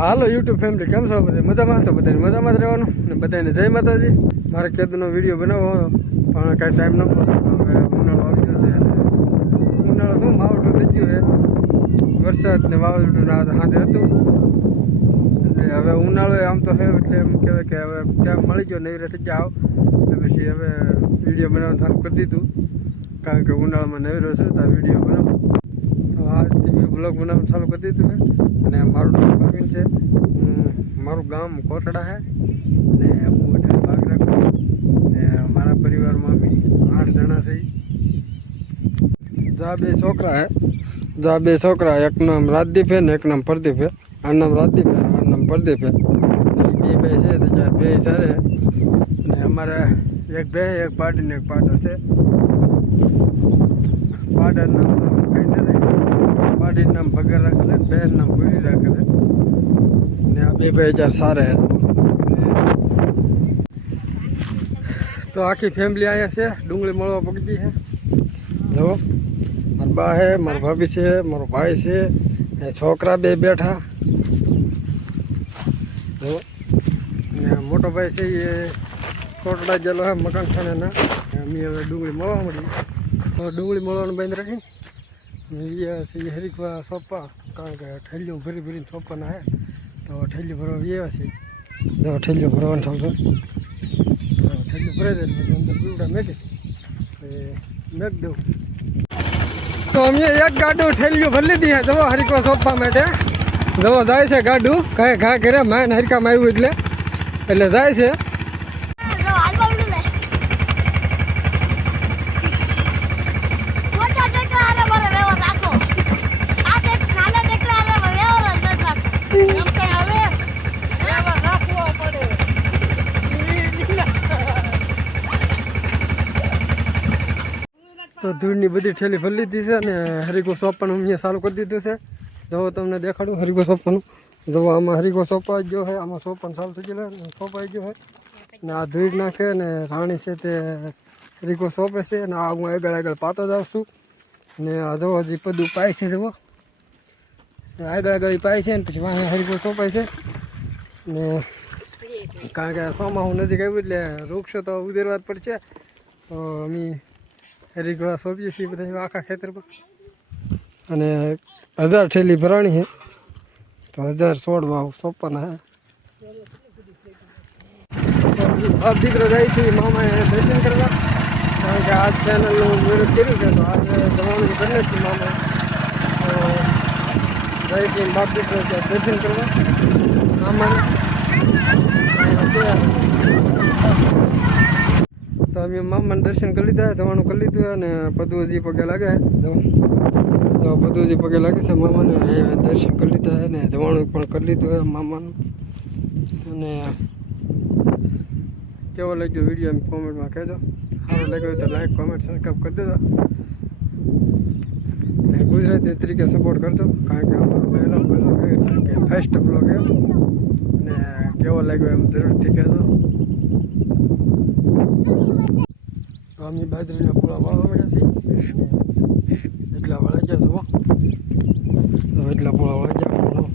હાલો YouTube family, કેમ છો બધા? મજામાં? તો બધાને મજામાં જ રહેવાનું ને બધાને જય માતાજી. મારે ખેતરનો વિડીયો બનાવવો પણ કાંઈ ટાઈમ ન મળતો. હવે ઉનાળો આવી જશે અને ઉનાળો શું માવઠું થઈ ગયું છે, વરસાદ ને વાવાઝોડું ના સાંજે હતું એટલે હવે ઉનાળો આમ તો છે એટલે એમ કહેવાય કે હવે ટાઈમ મળી ગયો નવી રીતે જાઓ તો પછી હવે વિડીયો બનાવવાનું ચાલુ કરી દીધું, કારણ કે ઉનાળામાં નવી રહ્યો છું તો આ વિડીયો બનાવું. તો આજથી મેં બ્લોગ બનાવવાનું ચાલુ કરી દીધું છે અને મારું નામ પ્રવીણ છે. મારું ગામ કોટડા છે ને હું એટલે ભાગ રાખું ને મારા પરિવારમાં અમે 8 જણા છીએ. જા બે છોકરા હે, જા બે છોકરા, એક નામ રાજદીપ છે ને એક નામ પ્રદીપ છે. આ નામ રાજદીપ છે, આ નામ પ્રદીપ છે. બે છે તો ચાર બે સારે ને અમારે એક બે એક પાડી ને એક પાડો છે. પાડાનું નામ તો કંઈ નથી, પાડીનું નામ ભગર રાખેલે, બેન નામ પૂરી રાખેલે ને આ બે ચાર સારા હે. તો આખી ફેમિલી અહીંયા છે, ડુંગળી મળવા પગી છે. જુઓ મારા બા છે, મારા ભાભી છે, મારો ભાઈ છે, એ છોકરા બે બેઠા. જુઓ ને મોટો ભાઈ છે એ કોટડા જેલો છે મકાન ખાનાના. અમે હવે ડુંગળી મળવા મળી, તો ડુંગળી મળવાનું બંધ રાખી એ હરીખવા સોંપવા, કારણ કે ઠેલીઓ ભરી ભરીને સોંપવાના છે તો ઠેલી ભરવા એવા છે. જો ઠેલીઓ ભરવાનું ચાલશે, ઠેલી ભરાઈ જાય એટલે અંદર બીવડા મેકી મેક દઉં. તો અમે એક ગાડું ઠેલીઓ ભરી લીધી છે જવો હરીખવા સોંપવા માટે. જવો જાય છે ગાડું, કાંઈ ઘા કરે માને હરીકામાં આવ્યું એટલે જાય છે. તો ધૂળની બધી ઠેલી ભરી લીધી છે અને હરીકો સોંપવાનું અહીંયા ચાલુ કરી દીધું છે. જો તમને દેખાડું હરીકો સોંપવાનું. જો આમાં હરીકો સોંપાઈ ગયો છે, આમાં સોંપવાનું ચાલુ થઈ ગયેલું સોંપાઈ ગયો છે ને આ ધૂળ નાખે ને રાણી છે તે હરીકો સોંપે છે અને આ હું આગળ પાતો જાઉં છું ને આ જો હજી બધું પાય છે. જુઓ આગળ પાય છે ને પછી વાંહે હરીકો સોંપાય છે ને કારણ કે ચોમાસું નજીક આવ્યું એટલે વૃક્ષો તો ઉધેરવા જ પડશે. તો અમે હરીગોળા સોંપીએ છીએ બધા આખા ખેતરમાં અને 1000 ઠેલી ભરાણી છે તો 1000 છોડવા સોંપવાના છે. બાપ દીકરો જાય છે મામાએ દર્શન કરવા, કારણ કે આજ ચેનલનું વિરોધ કર્યું છે તો આજે જવાનું કરી છે મામાએ. તો જાય છે બાપ દીકરો ત્યાં દર્શન કરવા મામાને. તો અમે મામાને દર્શન કરી લીધા, જવાનું કરી લીધું અને પદુજી પગે લાગે. તો પદુજી પગે લાગે છે મામાને, દર્શન કરી લીધા છે ને જવાનું પણ કરી લીધું છે મામાનું. અને કેવો લાગ્યો વિડીયો એમ કોમેન્ટમાં કહેજો. સારો લાગ્યો તો લાઈક કોમેન્ટ સબસ્ક્રાઈબ કરી દેજો અને ગુજરાતી તરીકે સપોર્ટ કરજો, કારણ કે અમારો પહેલો બ્લોગ એટલે કે ફર્સ્ટ બ્લોગ એ. અને કેવો લાગ્યો એમ જરૂરથી કહેજો. તો અમે બાજરીના પૂળા વાળવા મળ્યા છીએ, એટલા વાળા ગયા જુઓ. તો એટલા પૂળા વાળી ગયા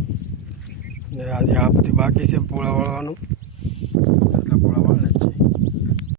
ને આજે આ બધી બાકી છે પૂળા વાળવાનું, એટલા પૂળા વાળે જ છે.